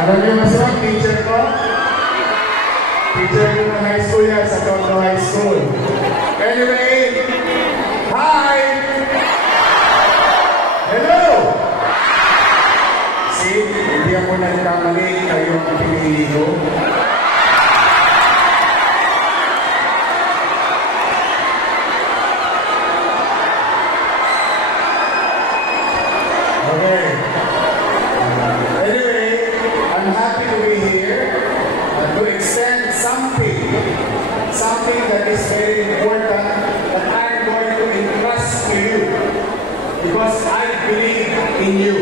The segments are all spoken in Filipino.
Alam niyo masarap, teacher ko? Teacher ko ng high school yan, sa Tondo High School. Anyway, hi! Hello! See, hindi ako nagkamali, kayo ang pinili ko. Okay. Anyway, I'm happy to be here to extend something that is very important that I'm going to entrust to you because I believe in you.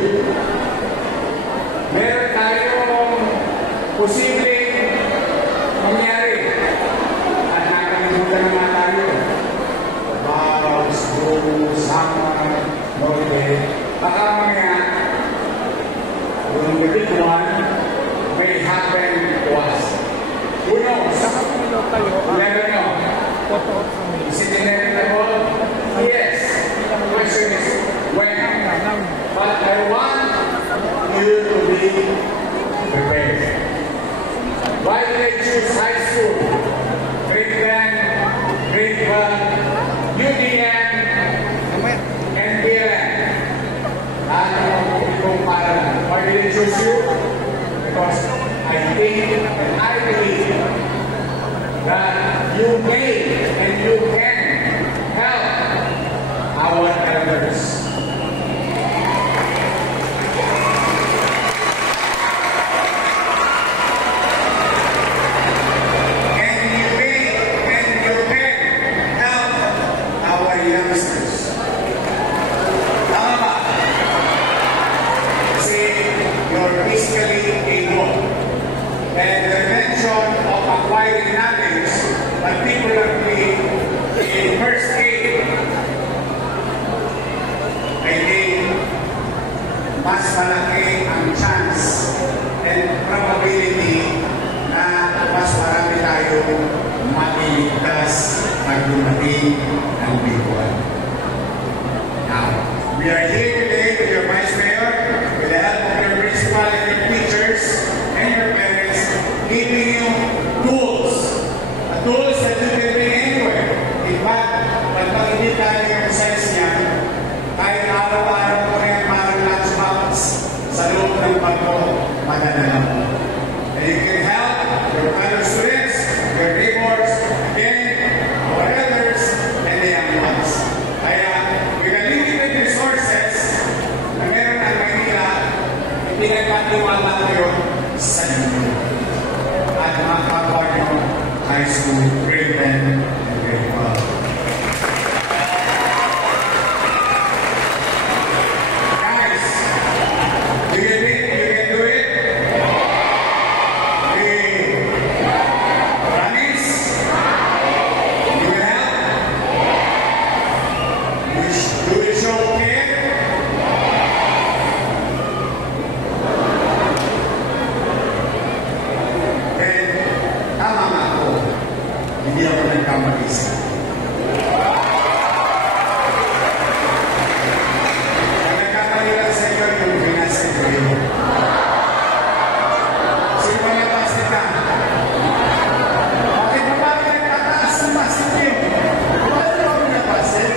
Meron tayong posibleng mangyari at nakalimutan naman tayo. Vows, rules, hammer, note. Baka mamaya, the big one may happen to us. Who knows? You never know. Is it inevitable? Yes. The question is when. But I want you to be prepared. Why did I choose high school? Grade 10, grade 1, UDM, and BLM. Why did I choose you? Because I think and I believe that you may and you can help our elders. And you may and you can help our youngsters. Tama ba? Kasi you're physically able. And the mention of acquiring knowledge, particularly in first aid, I think mas malaki ang chance and probability na mas marami tayong mailigtas pag dumating ang biguan. Now, we are here today with your Vice Mayor, with the help of your principal and your teachers and your parents, giving you tools. Tools that you can bring anywhere. In fact, pag hindi tayo yung sense niya, kahit araw-araw mo rin parang lunchbox sa loob ng bago, magandang mo. And you can help your fellow students, your neighbors, again, our elders, and the young ones. Kaya, with the limited resources na meron ang Manila, hindi nagpatiwala kayo sa inyo. At mga kapwa nyo, high school, grade 10, and grade 12. Guys, do you think you can do it? Promise? You can help? Do you show care? Then, tama nga ako. Hindi ako nagkamag-isa. Ang nagkamali lang sa iyo yung binasa ko yun. Sino ba nabas nita? Bakit ba bakit nagtataas ng basit niyo? Bakit ba ako nabasit?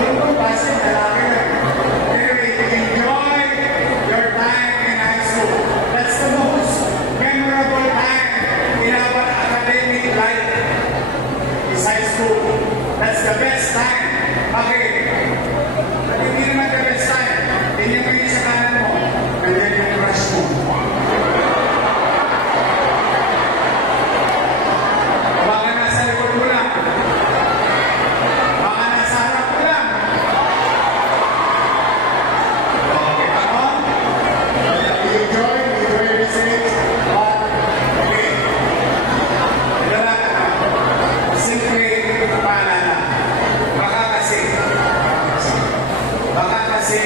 Yung kong basit, lalaki na. Anyway, enjoy your time in high school. That's the most memorable time in our academic life. Is high school. That's the best time. Okay. At hindi naman the best time. Hindi mo yung sa kanan mo. Nandiyan yung crush mo. Baka nasa likod mo lang. Baka nasa harap mo lang. Okay, ako? You enjoy listening. Okay. Ito lang. Simple paalala. Baka kasi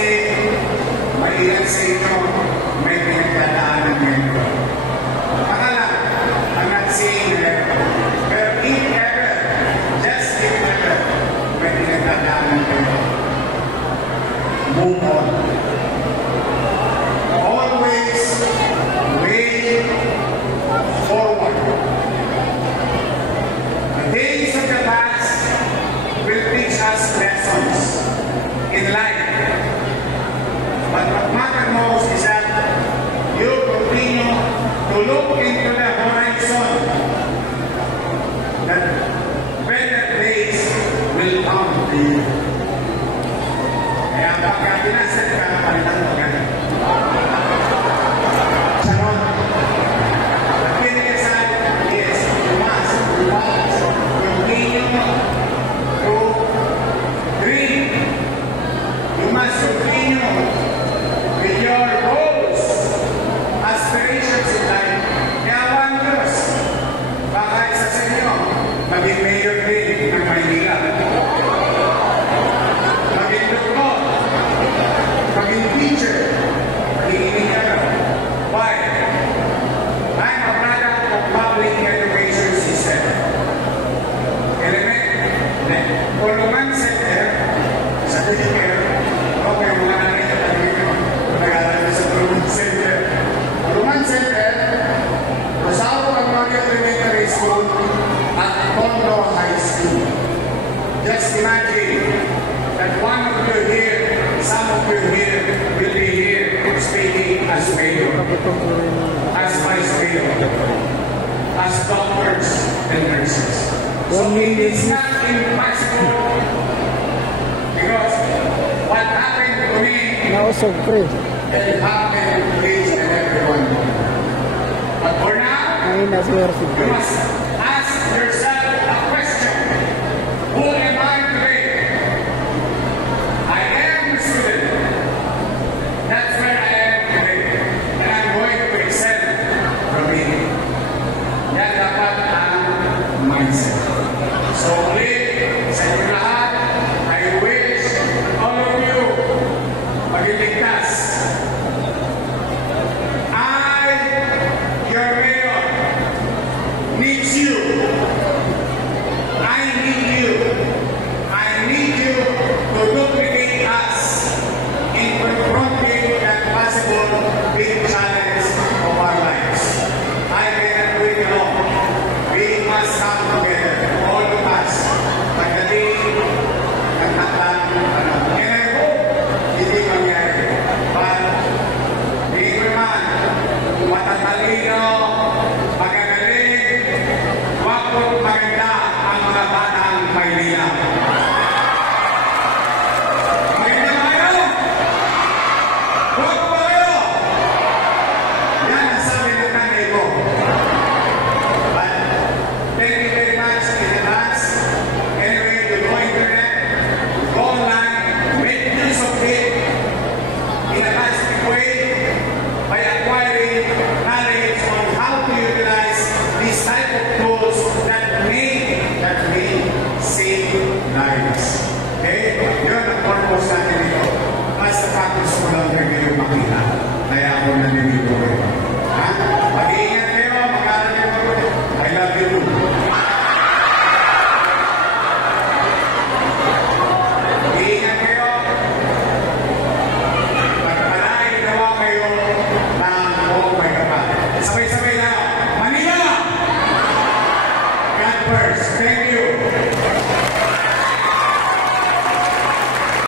may ilan sa inyo may pinagdadaanan nyo. Baka lang, I'm not saying that. Pero if ever, just if ever, may pinagdadaanan nyo, move on. Always raise ninyo to look into the horizon that better days will come to you. Kaya pagka pinasad ka, palitan mo ka. Sharon, yes, you must continue to dream. You must continue with your goals, aspirations in life. Kaya one Diyos, baka isa sa inyo, maging mayor din ng Maynila. Maging doktor, maging teacher, maging engineer. Why? I'm a product of public education system. Kulungan center, sa Medicare, okay, mga nag-aaral sa Kulungan Center. Kulungan Center, Rosario Memorial Elementary School at Tondo High School. Just imagine that one of you here, some of you here, will be here speaking as mayor, as vice mayor, as doctors and nurses. So it is not impossible because what happened to me can happen to each and everyone. But for now, you must